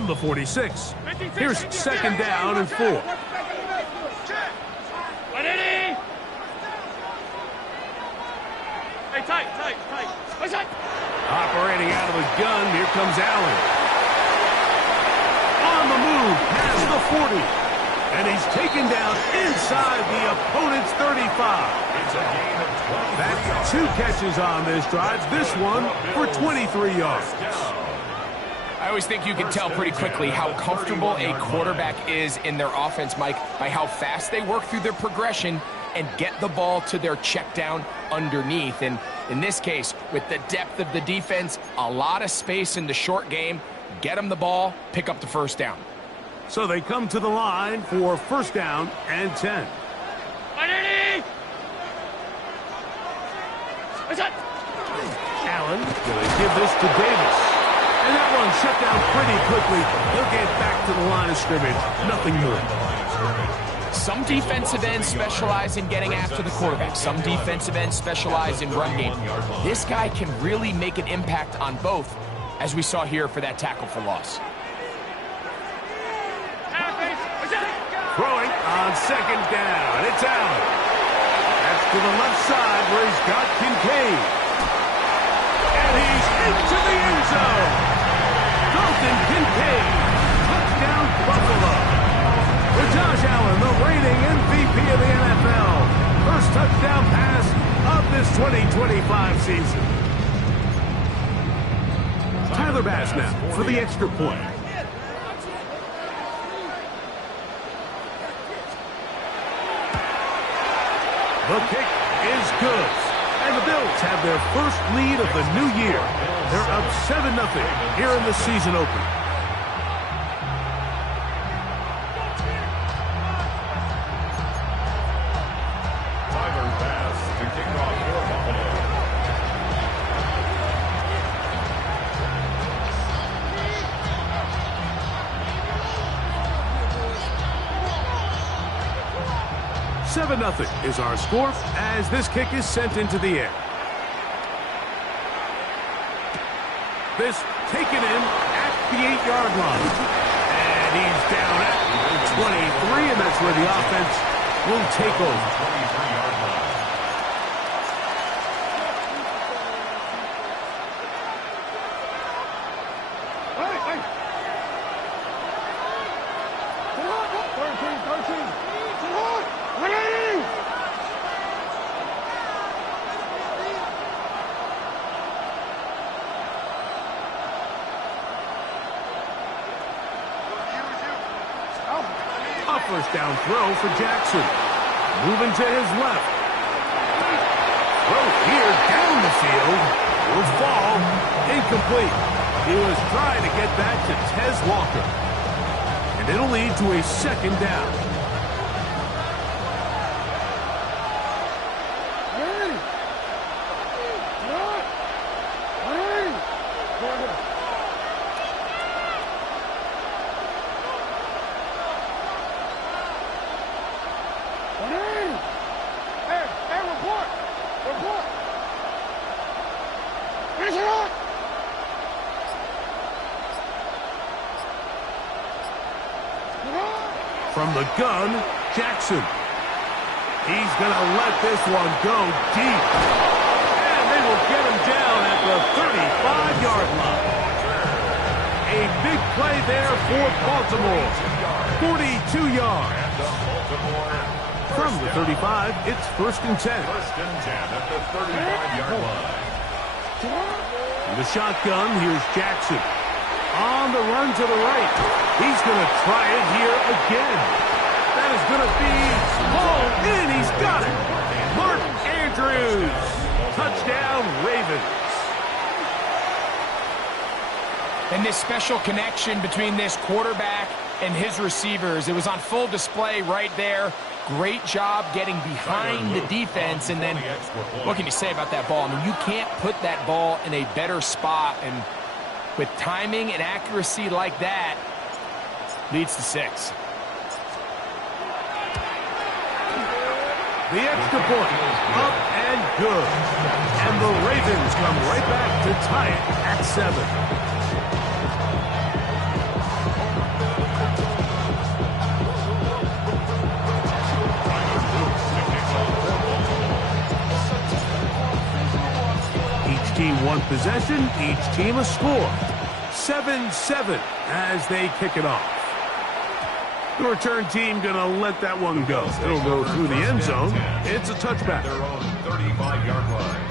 from the 46. Here's second down and 4. Hey, tight. Operating out of the gun, here comes Allen. On the move, past the 40. And he's taken down inside the opponent's 35. That's 2 catches on this drive. This one for 23 yards. I always think you can tell pretty quickly how comfortable a quarterback is in their offense, Mike, by how fast they work through their progression and get the ball to their check down underneath. And in this case, with the depth of the defense, a lot of space in the short game, get them the ball, pick up the first down. So they come to the line for first down and 10. Allen going to give this to Davis. And that one shut down pretty quickly. He'll get back to the line of scrimmage. Nothing more. Some defensive ends specialize in getting after the quarterback. Some defensive ends specialize in run game. This guy can really make an impact on both, as we saw here for that tackle for loss. Throwing on second down. It's Allen. That's to the left side where he's got Kincaid. And he's into the end zone. Dalton Kincaid. Touchdown Buffalo. For Josh Allen, the reigning MVP of the NFL. First touchdown pass of this 2025 season. Tyler Bass now for the extra point. The kick is good. And the Bills have their first lead of the new year. They're up 7-0 here in the season opener. Tyler Bass to kick off for Buffalo. Nothing is our score as this kick is sent into the air. This taken in at the 8-yard line. And he's down at 23, and that's where the offense will take over. First down throw for Jackson. Moving to his left. Throw here down the field. Will fall. Incomplete. He was trying to get that to Tez Walker. And it'll lead to a second down. From the gun, Jackson. He's going to let this one go deep. And they will get him down at the 35-yard line. A big play there for Baltimore. 42 yards. From the 35, it's first and 10. First and 10 at the 35-yard line. In the shotgun, here's Jackson. On the run to the right. He's going to try it here again. That is going to be hauled in. He's got it. Mark Andrews. Touchdown, Ravens. And this special connection between this quarterback and his receivers, it was on full display right there. Great job getting behind the defense. And then what can you say about that ball? I mean, you can't put that ball in a better spot. And with timing and accuracy like that, leads to 6. The extra point, up and good. And the Ravens come right back to tie it at 7. team one possession, each team a score. 7-7 as they kick it off. The return team going to let that one go. It'll go through the end zone. It's a touchback. Their own 35-yard line.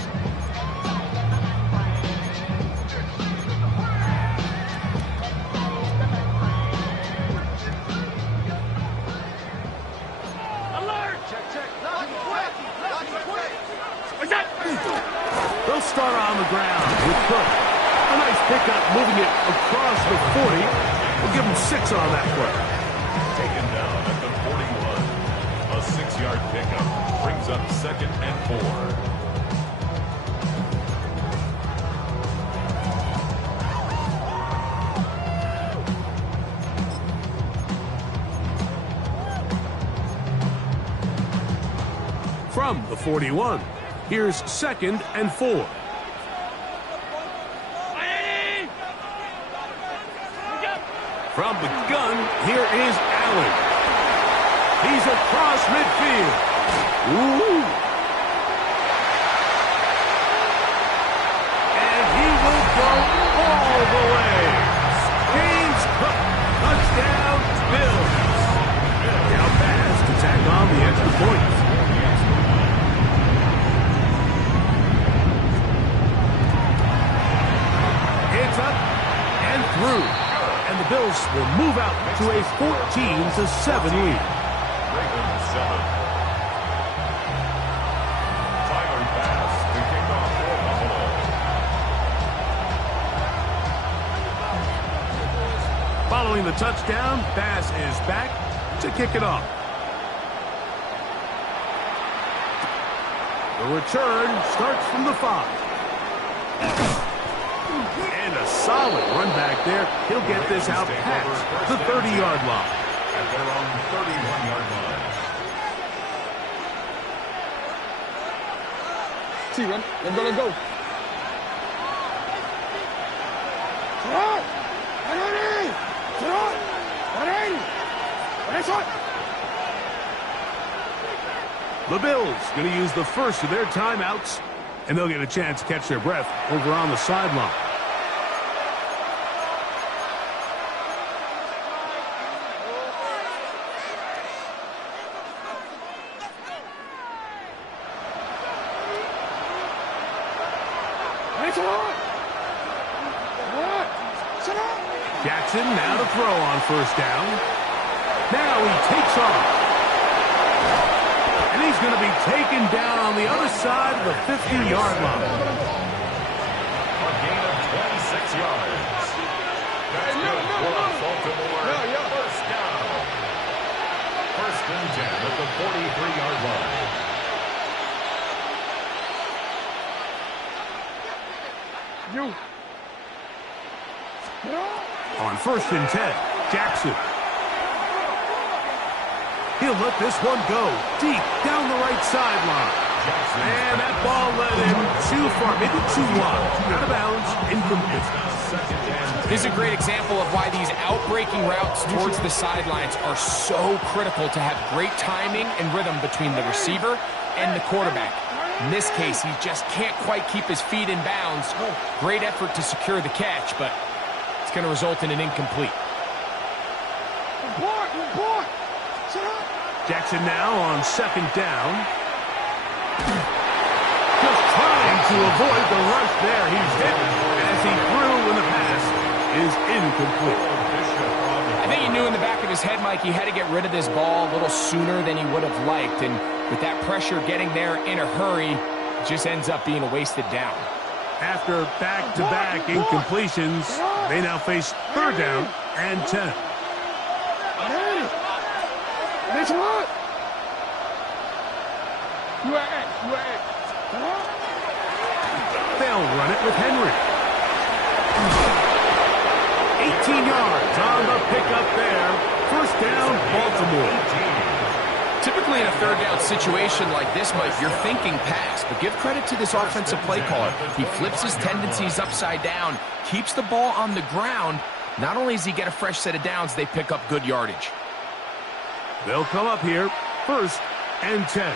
They'll start on the ground with Cook. A nice pickup moving it across the 40. We'll give him 6 on that play. Taken down at the 41. A 6-yard pickup brings up 2nd and 4. From the 41, here's 2nd and 4. From the gun, here is Allen. He's across midfield. Ooh. And he will go all the way. James Cook, touchdown, Bills. Now pass to tack on the extra points. It's up and through. And the Bills will move out to a 14-7 lead. Ravens 7. Tyler pass to kick off for Buffalo. Following the touchdown, pass is back to kick it off. The return starts from the 5. And a solid run back there. He'll get this out past the 30-yard line. At their own 31-yard line. See, run. Let's go, let's go. The Bills going to use the first of their timeouts, and they'll get a chance to catch their breath over on the sideline. Jackson now to throw on first down. Now he takes off. And he's going to be taken down on the other side of the 50-yard line. A gain of 26 yards. That's good for Baltimore. First down. 1st and 10 at the 43-yard line. On 1st and 10, Jackson. He'll let this one go deep down the right sideline. And that ball led him too far, maybe too wide. Out of bounds, incomplete. This is a great example of why these out-breaking routes towards the sidelines are so critical to have great timing and rhythm between the receiver and the quarterback. In this case, he just can't quite keep his feet in bounds. Great effort to secure the catch, but it's going to result in an incomplete. Jackson now on 2nd down. Just trying to avoid the rush there. He's hit as he threw when the pass is incomplete. I think he knew in the back of his head, Mike, he had to get rid of this ball a little sooner than he would have liked. And with that pressure getting there in a hurry, it just ends up being a wasted down. After back-to-back incompletions, they now face 3rd down and 10. They'll run it with Henry. 18 yards on the pickup there. 1st down, Baltimore. Typically in a 3rd down situation like this, Mike, you're thinking pass, but give credit to this offensive play caller. He flips his tendencies upside down, keeps the ball on the ground. Not only does he get a fresh set of downs, they pick up good yardage. They'll come up here, 1st and 10.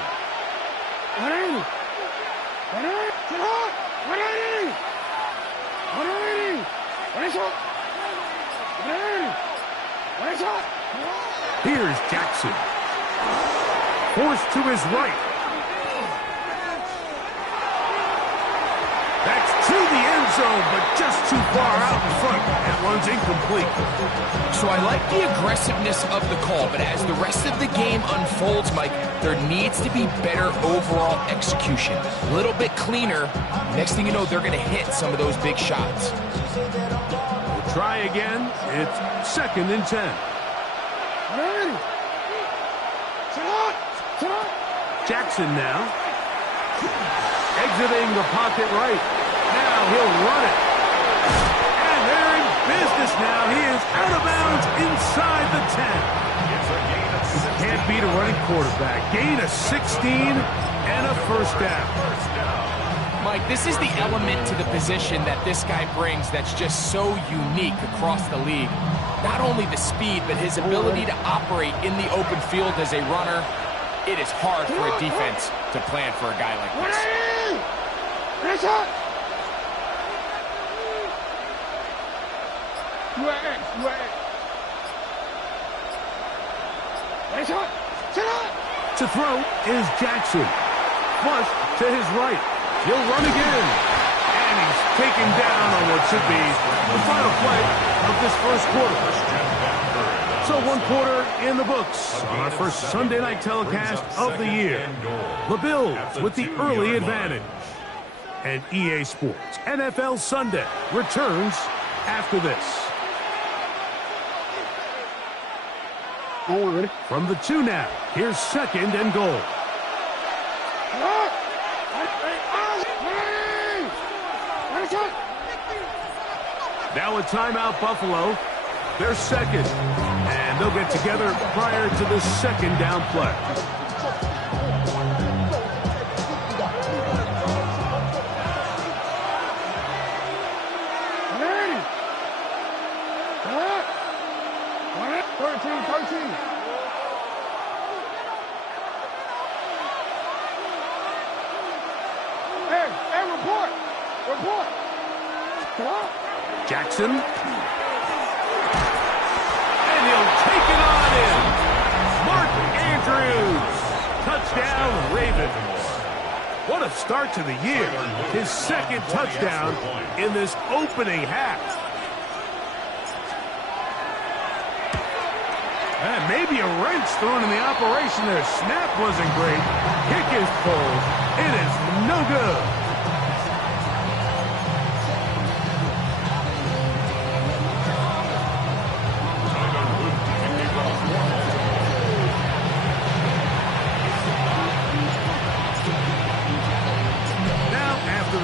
Here's Jackson. Forced to his right. That's to the end zone, but just too far out in front. That one's incomplete. So I like the aggressiveness of the call, but as the rest of the game unfolds, Mike, there needs to be better overall execution. A little bit cleaner. Next thing you know, they're going to hit some of those big shots. We'll try again. It's 2nd and 10. Jackson now. Exiting the pocket right. Now he'll run it. And they're in business now. He is out of bounds inside the 10. Can't beat a running quarterback. Gain of 16 and a first down. Mike, this is the element to the position that this guy brings that's just so unique across the league. Not only the speed, but his ability to operate in the open field as a runner. It is hard for a defense to plan for a guy like this. To throw is Jackson. Flush to his right. He'll run again. And he's taken down on what should be the final play of this first quarter. So 1 quarter in the books on our first Sunday night telecast of the year. The Bills with the early advantage. And EA Sports NFL Sunday returns after this. From the 2 now, here's 2nd and goal. Now a timeout, Buffalo. They're 2nd, and they'll get together prior to the 2nd down play. Jackson. And he'll take it on in. Mark Andrews. Touchdown, Ravens. What a start to the year. His 2nd touchdown in this opening half. And maybe a wrench thrown in the operation there. Snap wasn't great. Kick is pulled. It is no good.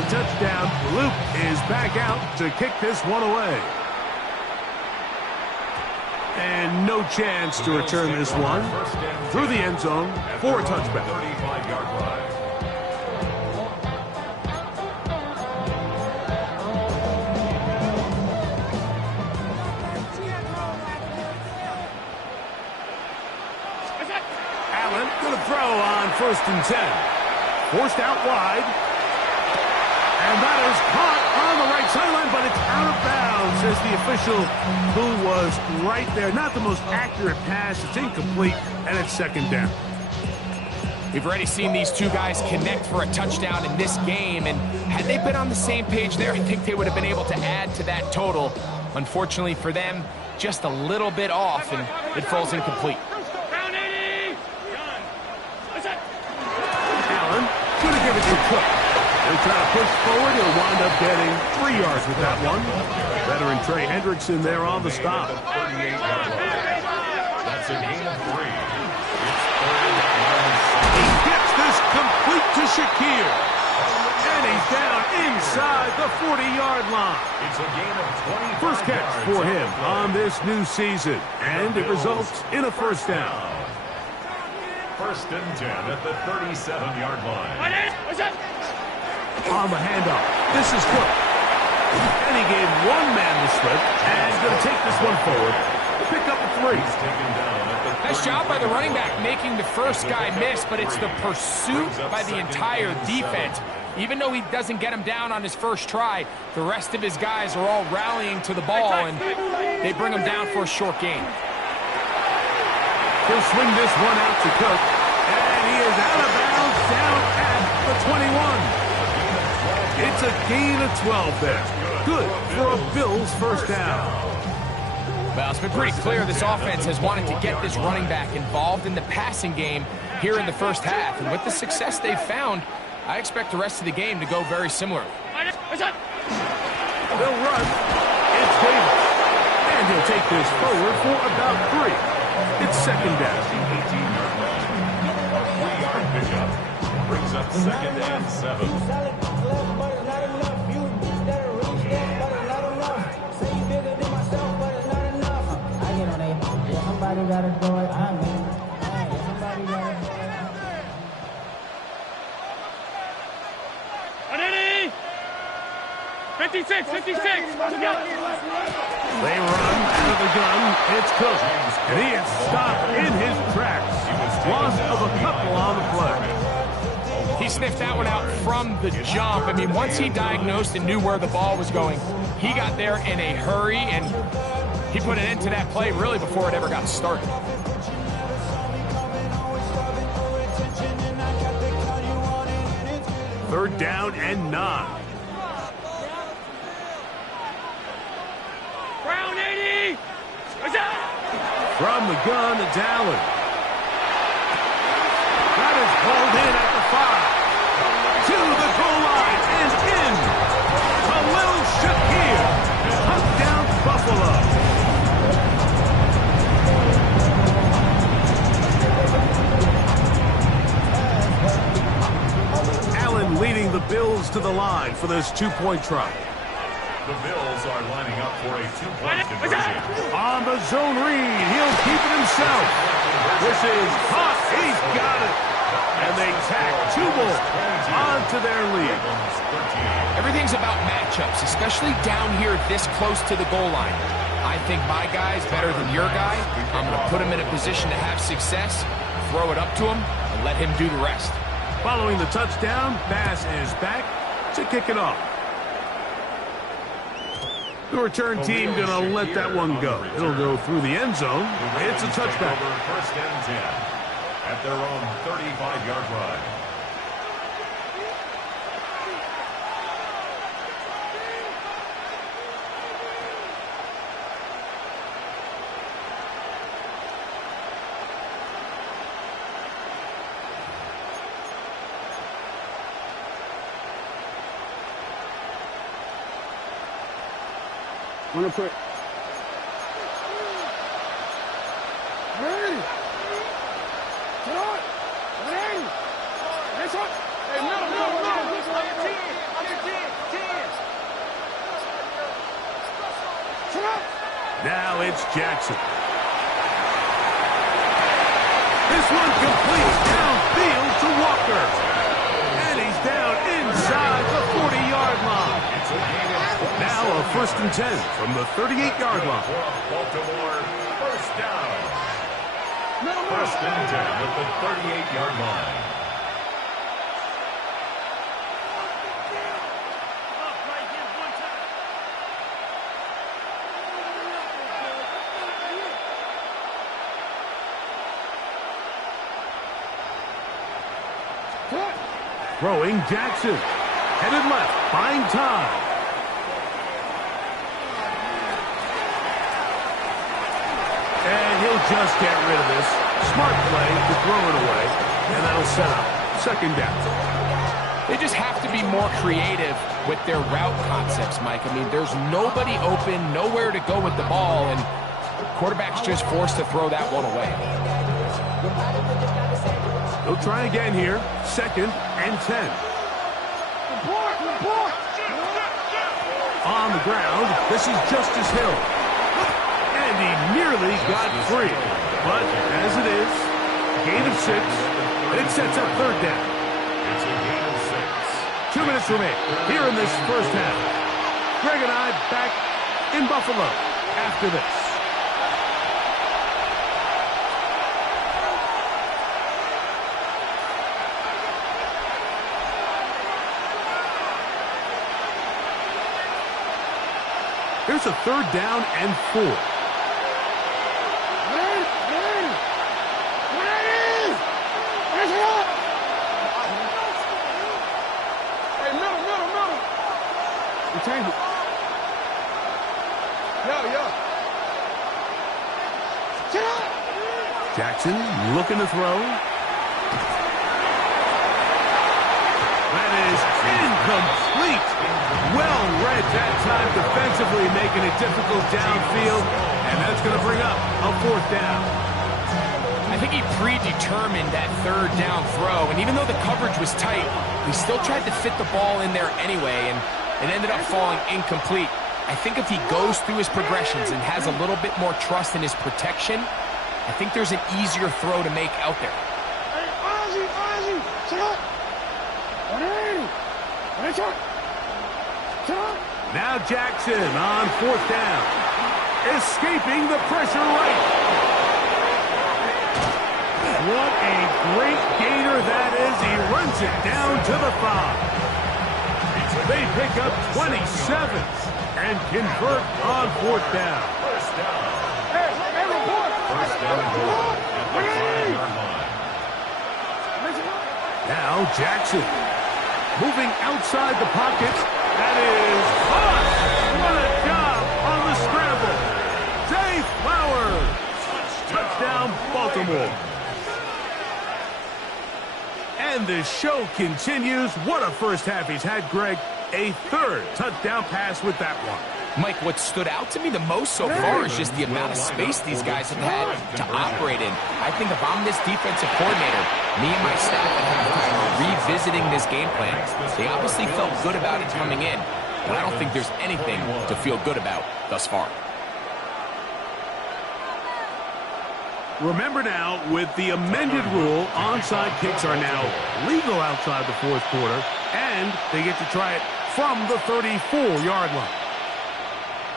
Touchdown. Luke is back out to kick this one away. And no chance to return this one through the end zone for a touchback. 35-yard line. Allen going to throw on 1st and 10. Forced out wide. And that is caught on the right sideline, but it's out of bounds, says the official who was right there. Not the most accurate pass. It's incomplete, and it's 2nd down. We've already seen these two guys connect for a touchdown in this game, and had they been on the same page there, I think they would have been able to add to that total. Unfortunately for them, just a little bit off, and it falls incomplete. Allen going to give it to Cook. They try to push forward. He'll wind up getting 3 yards with that one. Veteran Trey Hendrickson there on the stop. That's a gain of 3. He gets this complete to Shakir. And he's down inside the 40-yard line. It's a gain of 25 First catch for him on this new season. And it results in a first down. 1st and 10 at the 37-yard line. On the handoff, this is Cook. And he gave one man the slip, and he's going to take this one forward pick up a 3. He's taken down at the Nice job by the running back making the first guy miss, but it's the pursuit by the entire defense. Even though he doesn't get him down on his first try, the rest of his guys are all rallying to the ball, and they bring him down for a short gain. He'll swing this one out to Cook, and he is out of bounds down at the 21. It's a gain of 12 there. Good for a Bills first down. Well, it's been pretty clear this offense has wanted to get this running back involved in the passing game here in the first half, and with the success they've found, I expect the rest of the game to go very similar. They'll run. It's Davis. And he'll take this forward for about 3. It's second down. 18-yard line. A 3-yard pickup brings up second and 7. Somebody gotta do it. I mean, somebody gotta do it. 56. They run out of the gun. It's Cook. And he is stopped in his tracks. Loss of a couple on the play. He sniffed that one out from the jump. I mean, once he diagnosed and knew where the ball was going, he got there in a hurry, and he put an end to that play really before it ever got started. Third down and 9. Brown 80. From the gun, it's Allen. That is hauled in at the 5. To the goal line and in. Khalil Shakir. Touchdown Buffalo. Allen leading the Bills to the line for this 2-point try. The Bills are lining up for a 2-point conversion. On the zone read, he'll keep it himself. This is hot. He's got it. And they tack 2 more onto their lead. Everything's about matchups, especially down here this close to the goal line. I think my guy's better than your guy. I'm going to put him in a position to have success, throw it up to him, and let him do the rest. Following the touchdown, Bass is back to kick it off. The return team going to let that one go. It'll go through the end zone. It's a touchback. First and 10 at their own 35-yard line. I'm gonna put. Ready. Get on. Ready. This one. Hey, no. Now it's Jackson. This one complete downfield to Walker. And he's down inside the 40-yard line. Now a first and 10 from the 38-yard line. Baltimore first down. First and 10 at the 38-yard line. Throwing Jackson. Headed left, buying time. And he'll just get rid of this. Smart play to throw it away. And that'll set up second down. They just have to be more creative with their route concepts, Mike. I mean, there's nobody open, nowhere to go with the ball, and quarterback's just forced to throw that one away. He'll try again here. Second and 10. On the ground, this is Justice Hill. And he nearly got free. But as it is, gain of 6, and it sets up third down. It's a gain of 6. 2 minutes remain here in this first half. Greg and I back in Buffalo after this. Here's a 3rd down and 4. Change it. Jackson looking to throw. That is incomplete. Well read that time defensively, making it difficult downfield. And that's going to bring up a 4th down. I think he predetermined that 3rd down throw. And even though the coverage was tight, he still tried to fit the ball in there anyway. And it ended up falling incomplete. I think if he goes through his progressions and has a little bit more trust in his protection, I think there's an easier throw to make out there. Now Jackson on 4th down. Escaping the pressure right. What a great gainer that is. He runs it down to the 5. They pick up 27 and convert on 4th down. First down and goal at the 5-yard line. Now Jackson moving outside the pocket. That is caught. What a job on the scramble. Zay Flowers. Touchdown Baltimore. And the show continues. What a first half he's had, Greg. A 3rd touchdown pass with that one. Mike, what stood out to me the most so far is just the amount of space these guys have had to operate in. I think if I'm this defensive coordinator, me and my staff at halftime are revisiting this game plan. They obviously felt good about it coming in, but I don't think there's anything to feel good about thus far. Remember now, with the amended rule, onside kicks are now legal outside the 4th quarter, and they get to try it from the 34-yard line.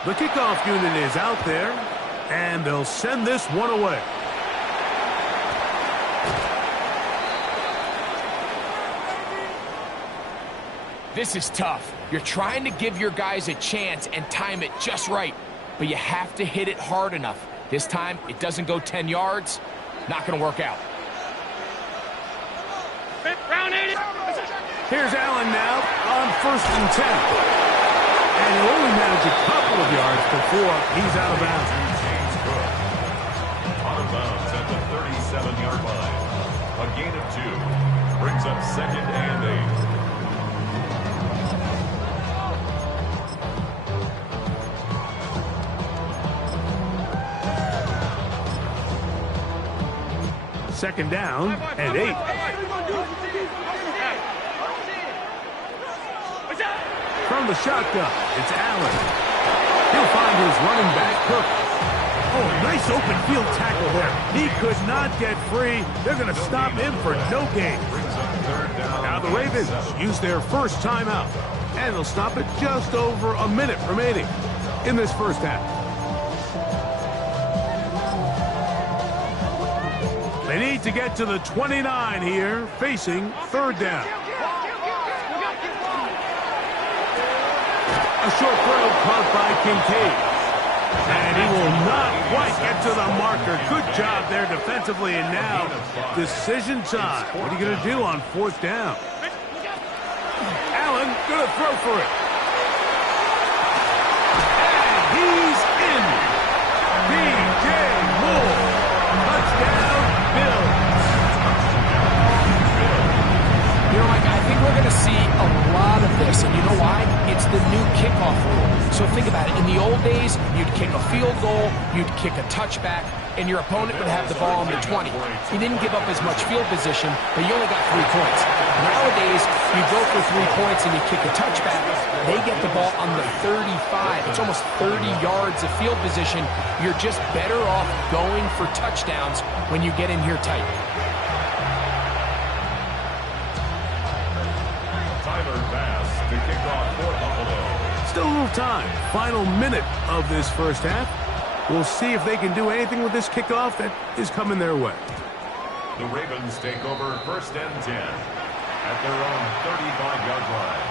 The kickoff unit is out there, and they'll send this one away. This is tough. You're trying to give your guys a chance and time it just right, but you have to hit it hard enough. This time, it doesn't go 10 yards. Not going to work out. Here's Allen now on 1st and 10. And he'll only manage a couple of yards before he's out of bounds. Out of bounds at the 37-yard line. A gain of 2. Brings up 2nd and 8. Second down and 8. From the shotgun, it's Allen. He'll find his running back, Cook. Oh, nice open field tackle there. He could not get free. They're going to stop him for no gain. Now the Ravens use their first timeout, and they'll stop it just over a minute remaining in this first half. They need to get to the 29 here, facing 3rd down. A short throw caught by Kincaid. And he will not quite get to the marker. Good job there defensively, and now decision time. What are you going to do on 4th down? Allen going to throw for it. And he's in. DJ Moore. Touchdown, Bill. You know, Mike, I think we're going to see a lot of this, and you know why? It's the new kickoff rule. So think about it. In the old days, you'd kick a field goal, you'd kick a touchback, and your opponent would have the ball on the 20. You didn't give up as much field position, but you only got 3 points. Nowadays, you go for 3 points and you kick a touchback. They get the ball on the 35. It's almost 30 yards of field position. You're just better off going for touchdowns when you get in here tight. Tyler Bass to kick off for Buffalo. Still a little time. Final minute of this first half. We'll see if they can do anything with this kickoff that is coming their way. The Ravens take over 1st and 10 at their own 35-yard line.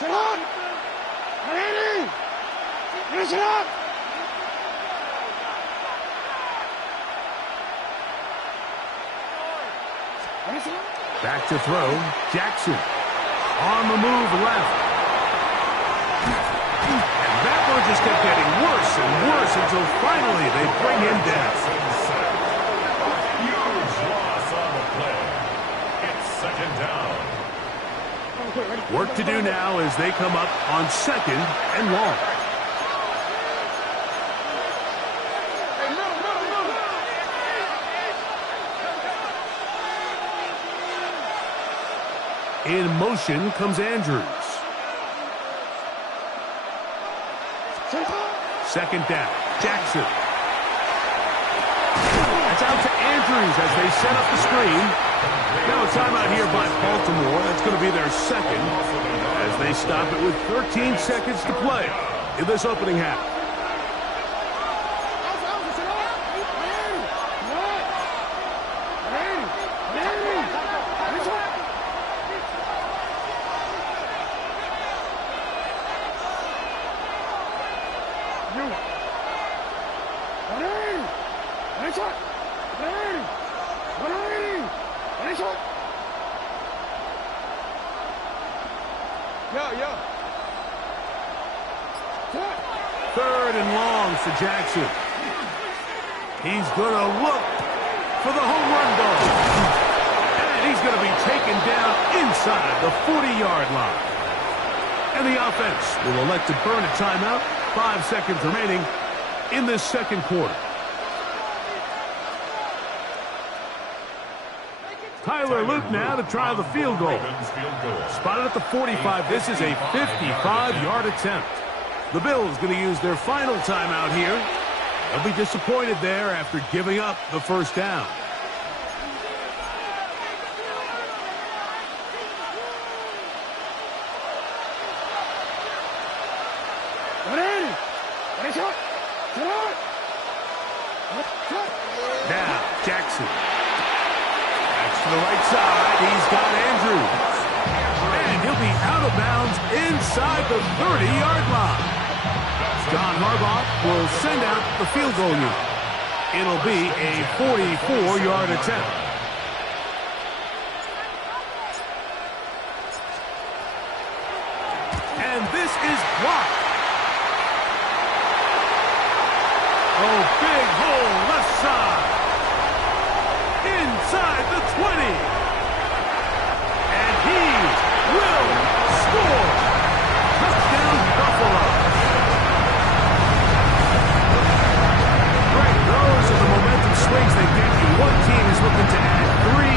Sit up! Ready! Finish it up! Back to throw. Jackson. On the move left. And that one just kept getting worse and worse until finally they bring him down. Huge loss on the play. It's second down. Work to do now as they come up on second and long. In motion comes Andrews. Second down. Jackson. That's out to Andrews as they set up the screen. Now a timeout here by Baltimore. That's going to be their second as they stop it with 13 seconds to play in this opening half. Third and long for Jackson. He's going to look for the home run ball. And he's going to be taken down inside the 40-yard line. And the offense will elect to burn a timeout. 5 seconds remaining in this second quarter. Tyler Luke now to try the field goal. Spotted at the 45. This is a 55-yard attempt. The Bills going to use their final timeout here. They'll be disappointed there after giving up the first down. Now, Jackson. That's to the right side. He's got Andrews. And he'll be out of bounds inside the 30-yard line. John Harbaugh will send out the field goal unit. It'll be a 44-yard attempt. And this is blocked. Oh, big hole left side. Inside the 20. And he will score. Touchdown, Buffalo. Right, those are the momentum swings they get you. One team is looking to add 3.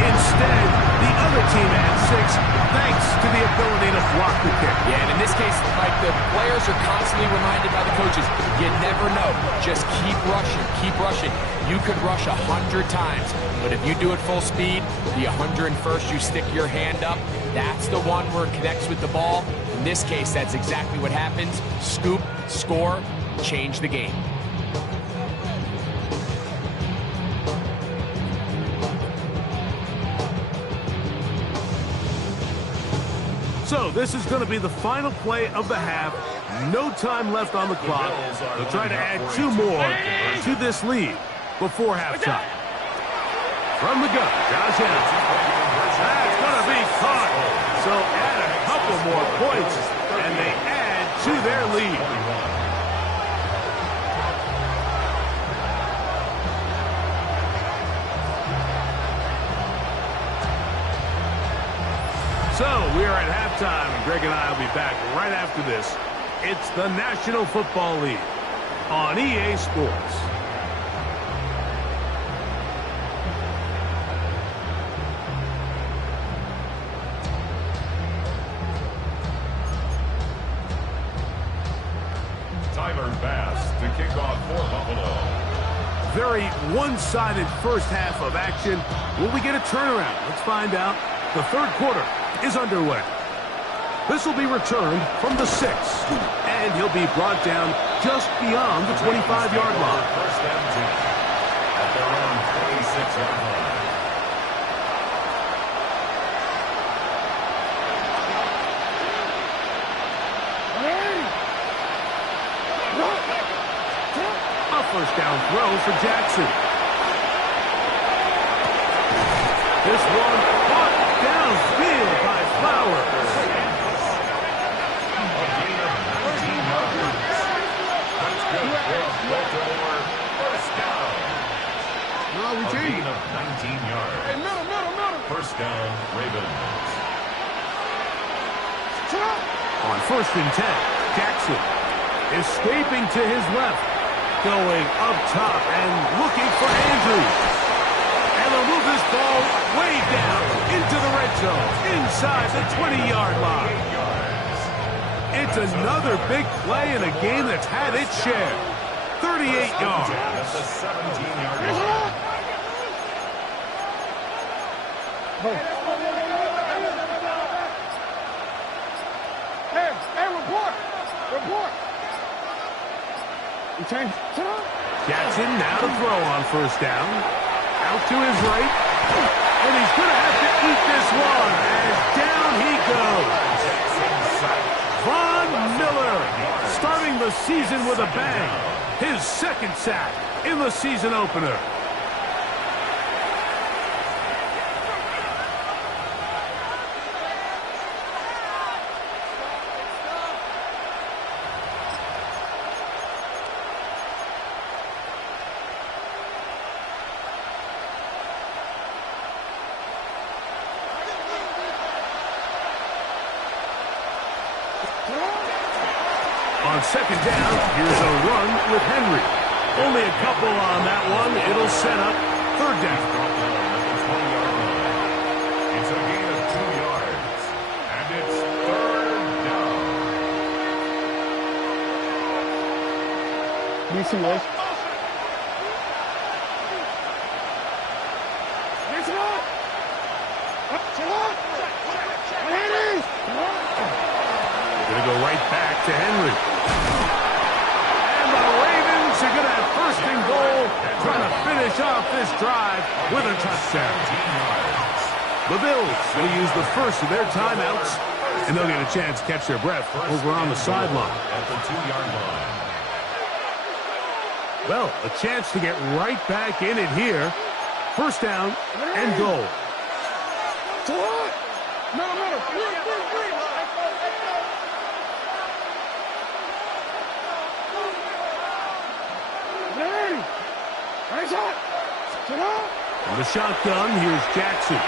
Instead, the other team adds 6, thanks to the ability to block the kick. Yeah, and in this case, like, the players are constantly reminded by the coaches, you never know. Just keep rushing, keep rushing. You could rush 100 times, but if you do it full speed, the 101st, you stick your hand up, that's the one where it connects with the ball. In this case, that's exactly what happens. Scoop, score, change the game. So this is going to be the final play of the half. No time left on the clock. They'll try to add 2 more to this lead before halftime. From the gun, Josh Allen. That's going to be caught. So add a couple more points, and they add to their lead. So we are at halftime, and Greg and I will be back right after this. It's the National Football League on EA Sports. Tyler Bass to kick off for Buffalo. Very one-sided first half of action. Will we get a turnaround? Let's find out. The third quarter is underway. This will be returned from the 6, and he'll be brought down just beyond the 25-yard line. First and 10 at their own 26-yard line. first down throw for Jackson. This one caught downfield by Flowers. A gain of 19 yards. That's good for Baltimore. First down. No, we A change gain it. of 19 yards. Hey, middle. First down, Ravens. On 1st and 10, Jackson escaping to his left, going up top and looking for Andrews. And they'll move this ball way down into the red zone, inside the 20-yard line. It's another big play in a game that's had its share. 38 yards. At the 17-yard line. Hey, report. We change. Jackson now to throw on 1st down. Out to his right. And he's going to have to eat this one as down he goes. Von Miller starting the season with a bang. His 2nd sack in the season opener. On 2nd down, here's a run with Henry. Only a couple on that one. It'll set up 3rd down. It's a gain of 2 yards. And it's 3rd down. DC was. Going to go right back to Henry. And the Ravens are going to have 1st and goal, trying to finish off this drive with a touchdown. The Bills going to use the first of their timeouts, and they'll get a chance to catch their breath over on the sideline. At the 2-yard line. Well, a chance to get right back in it here. 1st down and goal. From the shotgun, here's Jackson.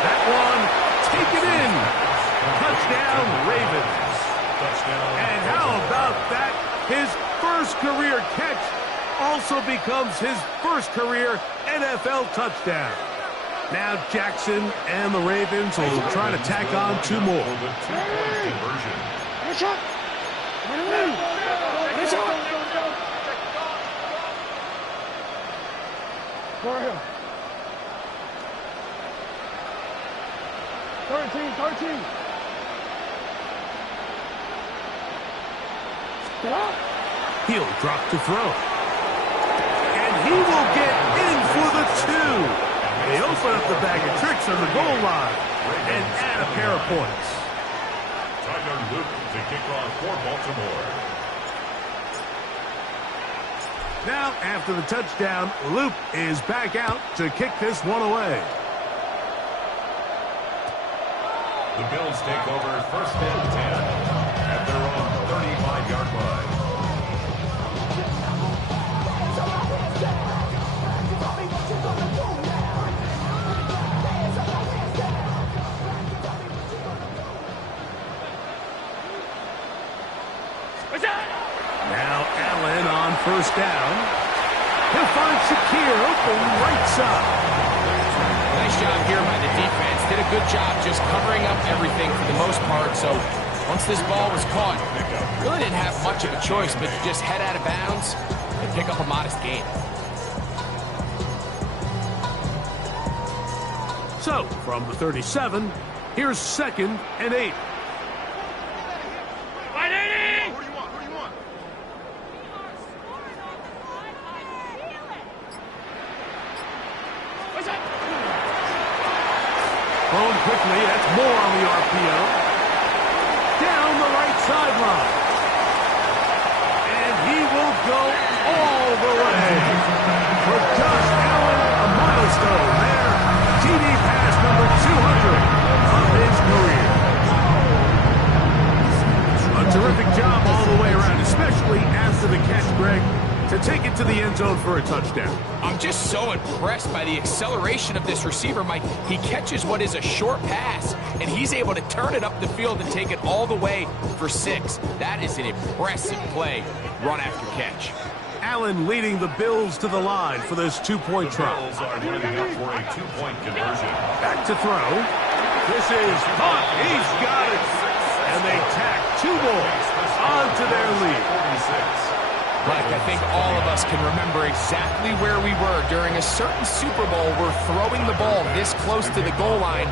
That one, taken in. Touchdown, Ravens. And how about that? His first career catch also becomes his first career NFL touchdown. Now Jackson and the Ravens will try to tack on 2 more. The 2-point conversion. Go ahead. 13. He'll drop to throw. And he will get in for the 2. They open up the bag of tricks on the goal line and add a pair of points. Tyler Luke to kick off for Baltimore. Now, after the touchdown, Loop is back out to kick this one away. The Bills take over 1st and 10 at their own 35-yard line. Now Allen on 1st down. He'll find Shakir open right side. Nice job here by the defense. Did a good job just covering up everything for the most part. So once this ball was caught, really didn't have much of a choice but to just head out of bounds and pick up a modest gain. So, from the 37, here's 2nd and 8. Thrown quickly, that's more on the RPO. Down the right sideline. And he will go the catch, Greg, to take it to the end zone for a touchdown. I'm just so impressed by the acceleration of this receiver, Mike. He catches what is a short pass, and he's able to turn it up the field and take it all the way for 6. That is an impressive play, run after catch. Allen leading the Bills to the line for this 2-point try. Bills are lining up for a 2-point conversion. Back to throw. This is caught. He's got it. And they tack 2 more onto their lead. 46. Mike, I think all of us can remember exactly where we were during a certain Super Bowl where throwing the ball this close to the goal line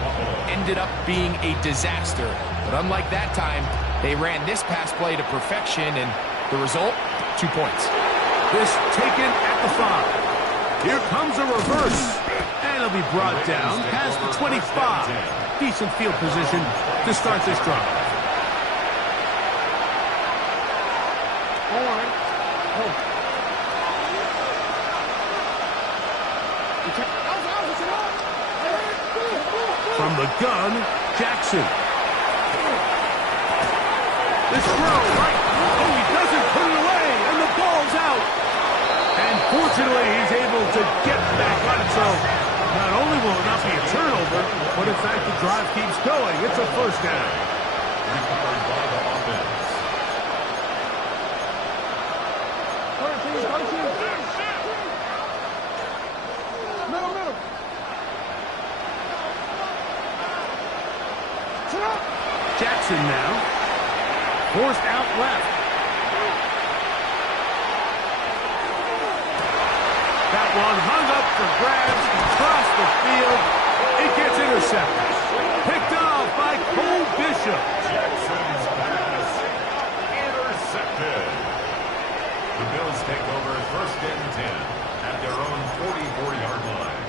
ended up being a disaster. But unlike that time, they ran this pass play to perfection, and the result, 2 points. This taken at the 5. Here comes a reverse. And it'll be brought down past the 25. Decent field position to start this drive. From the gun, Jackson. This throw, right? Oh, he doesn't put it away, and the ball's out. And fortunately, he's able to get back on it. So not only will it not be a turnover, but in fact, the drive keeps going. It's a first down. Recovered by the offense. Jackson now. Forced out left. That one hung up for grabs across the field. It gets intercepted. Picked off by Cole Bishop. Jackson's pass intercepted. The Bills take over 1st and 10 at their own 44-yard line.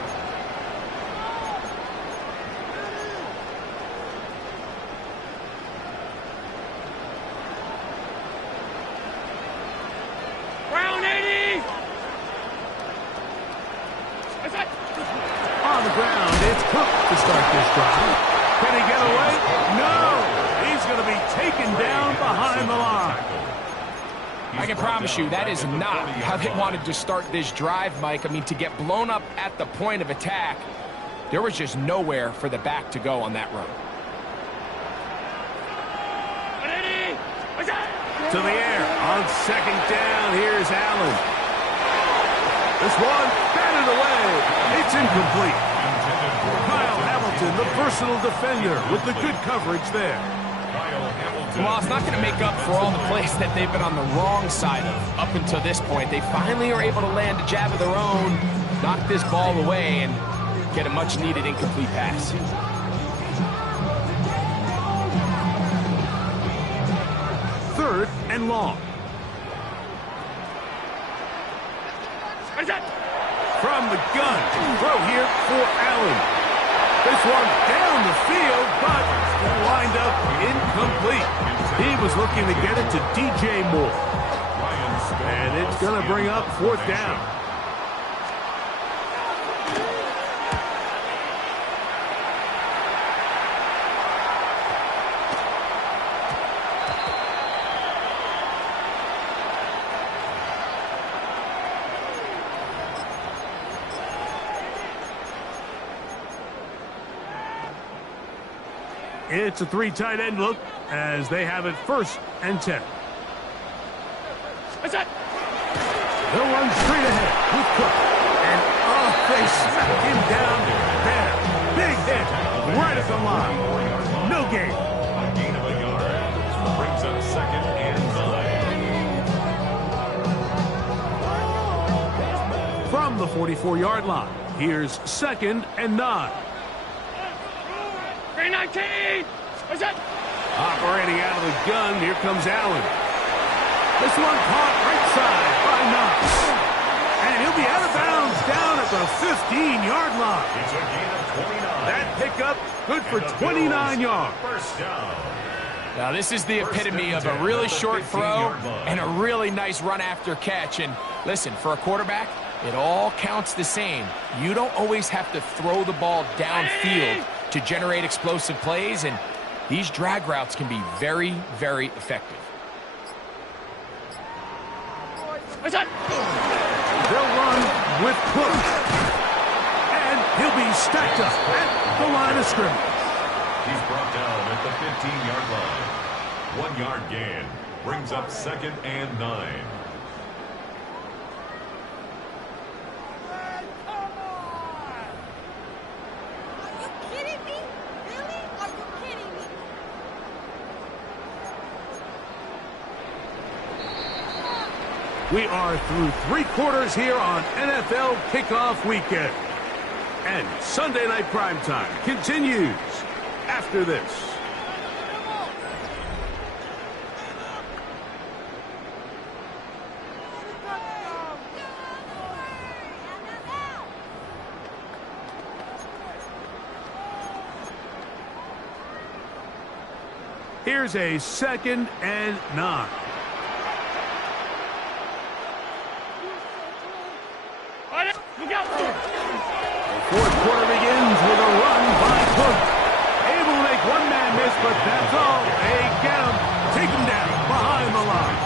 On the ground, it's Cook to start this drive. Can he get away? No! He's going to be taken down behind the line. I can promise you that is not how they wanted to start this drive, Mike. I mean, to get blown up at the point of attack, there was just nowhere for the back to go on that run. To the air on 2nd down. Here's Allen. This one batted away. It's incomplete. Kyle Hamilton, the personal defender, with the good coverage there. Well, it's not going to make up for all the plays that they've been on the wrong side of up until this point. They finally are able to land a jab of their own, knock this ball away, and get a much-needed incomplete pass. Third and long. From the gun, throw here for Allen. This one down the field, but wind up incomplete. He was looking to get it to DJ Moore. And it's going to bring up 4th down. It's a 3 tight end look as they have it 1st and 10. They'll run straight ahead with Cook. And they smack him down there. Big hit right at the line. No gain. A gain of a yard. Brings up 2nd and 9. From the 44-yard line, here's 2nd and 9. 319! Operating out of the gun, here comes Allen. This one caught right side by Knox. And he'll be out of bounds down at the 15-yard line. It's a gain of 29. That pickup good for 29 yards. First down. Now, this is the epitome of a really short throw and a really nice run after catch. And listen, for a quarterback, it all counts the same. You don't always have to throw the ball downfield to generate explosive plays, and these drag routes can be very, very effective. They'll run with push. And he'll be stacked up at the line of scrimmage. He's brought down at the 15-yard line. 1-yard gain brings up 2nd and 9. We are through 3 quarters here on NFL Kickoff Weekend. And Sunday Night Primetime continues after this. Here's a 2nd and 9. Fourth quarter begins with a run by Cook. Able to make one man miss, but that's all. They get him, take him down behind the line.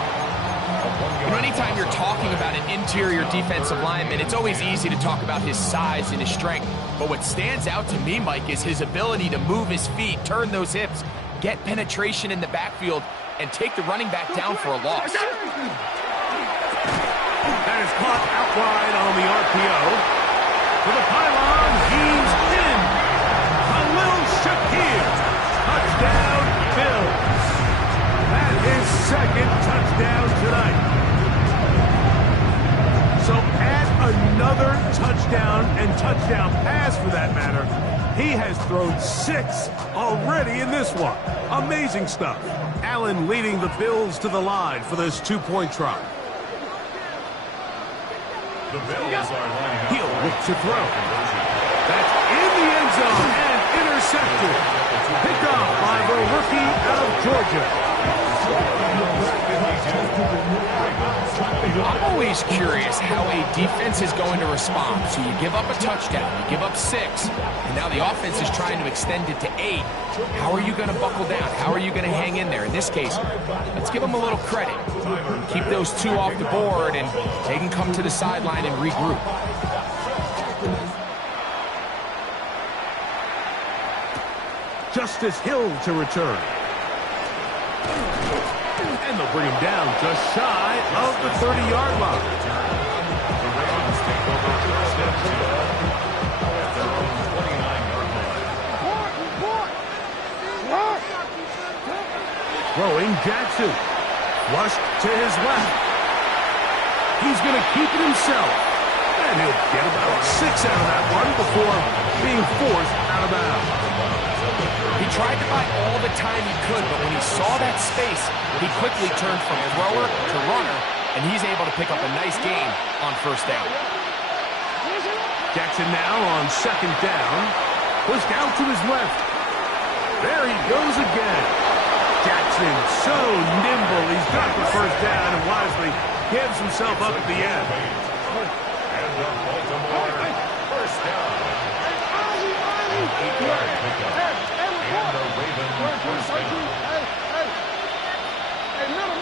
You know, anytime you're talking about an interior defensive lineman, it's always easy to talk about his size and his strength. But what stands out to me, Mike, is his ability to move his feet, turn those hips, get penetration in the backfield, and take the running back down for a loss. That is caught out wide on the RPO. To the pylon, he's in. Khalil Shakir. Touchdown, Bills. That is 2nd touchdown tonight. So add another touchdown and touchdown pass for that matter. He has thrown 6 already in this one. Amazing stuff. Allen leading the Bills to the line for this 2-point try. The Bills are lining up. He'll look to throw. That's in the end zone and intercepted. Picked off by the rookie out of Georgia. I'm always curious how a defense is going to respond. So you give up a touchdown, you give up 6, and now the offense is trying to extend it to 8. How are you going to buckle down? How are you going to hang in there? In this case, let's give them a little credit. Keep those 2 off the board, and they can come to the sideline and regroup. Justice Hill to return. And they'll bring him down just shy of the 30-yard line. The Rams take over 1st and 2 at their own 29-yard line. Throwing Jackson. Flushed to his left. He's going to keep it himself. And he'll get about 6 out of that one before being forced out of bounds. He tried to buy all the time he could, but when he saw that space, he quickly turned from thrower to runner, and he's able to pick up a nice gain on 1st down. Jackson now on 2nd down. Pushed out to his left. There he goes again. Jackson so nimble. He's got the 1st down and wisely gives himself up at the end. And the Baltimore 1st down. An 8-yard pickup. And the Ravens 1st down. Hey, middle.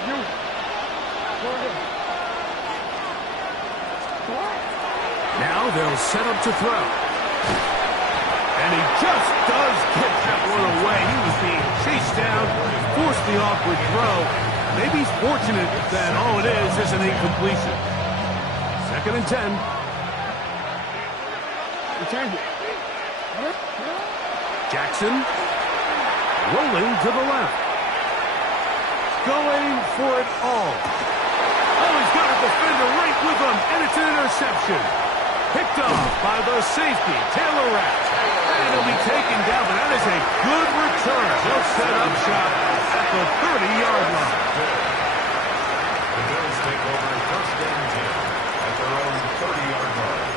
You. Now they'll set up to throw. And he just does get that one away. He was being chased down, forced the awkward throw. Maybe he's fortunate that all it is an incompletion. 2nd and 10. Jackson rolling to the left. Going for it all. Oh, he's got a defender right with him, and it's an interception. Picked off by the safety, Taylor Rapp. And he'll be taken down, but that is a good return. He'll set up shop at the 30-yard line. The Bills take over 1st and 10 at their own 30-yard line.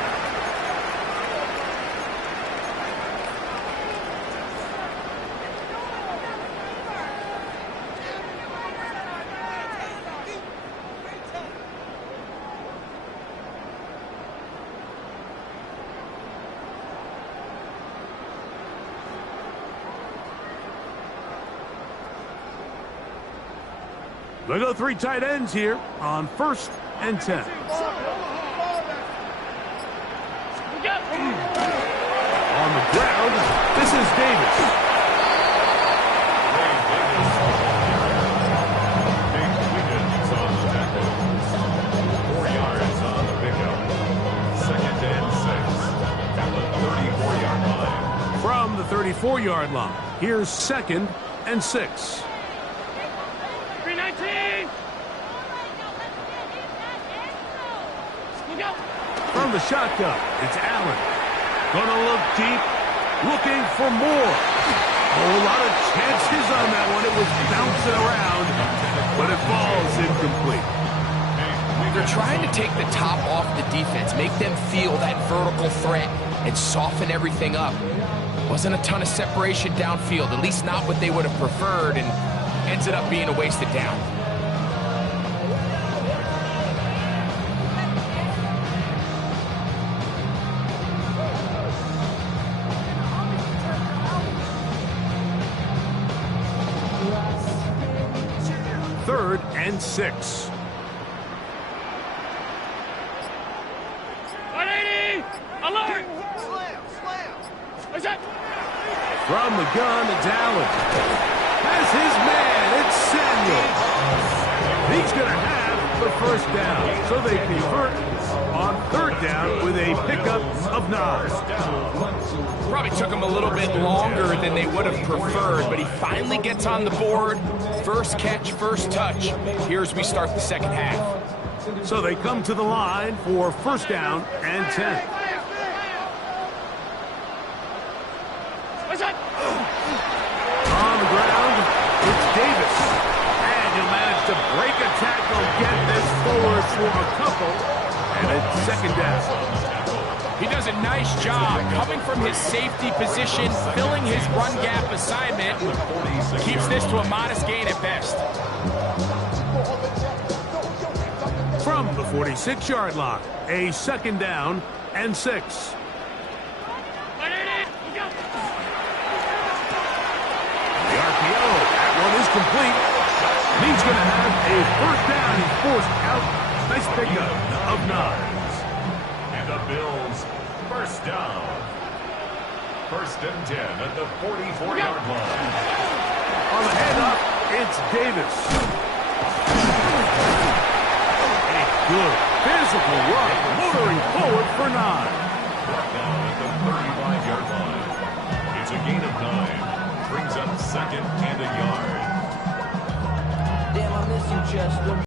They go 3 tight ends here on 1st and 10. On the ground, this is Davis. Big Wiggins on the tackle. 4 yards on the pickup. 2nd and 6 at the 34-yard line. From the 34-yard line, here's 2nd and 6. 319. From the shotgun, it's Allen. Gonna look deep, looking for more. A lot of chances on that one. It was bouncing around, but it falls incomplete. They're trying to take the top off the defense, make them feel that vertical threat, and soften everything up. Wasn't a ton of separation downfield, at least not what they would have preferred, and ended up being a wasted down. Third and 6. 180. Alert. Slam. What's that? From the gun, it's Allen. Has his man, it's Samuel. He's going to have the 1st down. So they convert on 3rd down with a pickup of 9. Probably took him a little bit longer than they would have preferred, but he finally gets on the board. First catch, first touch. Here's we start the 2nd half. So they come to the line for 1st down and 10. What's that? On the ground, it's Davis. And he'll manage to break a tackle, get this forward for a couple, and it's 2nd down. He does a nice job coming from his safety position, filling his run gap assignment, keeps this to a modest gain at best. From the 46-yard line, a 2nd down and 6. 180. The RPO, that one is complete. He's going to have a 1st down. He's forced out. Nice pickup of 9. And the Bills, 1st down. 1st and 10 at the 44-yard line. On the handoff, it's Davis. A good physical run, motoring forward for 9. Brought down at the 35-yard line. It's a gain of 9. Brings up 2nd and a yard. Damn, I miss you, Chester.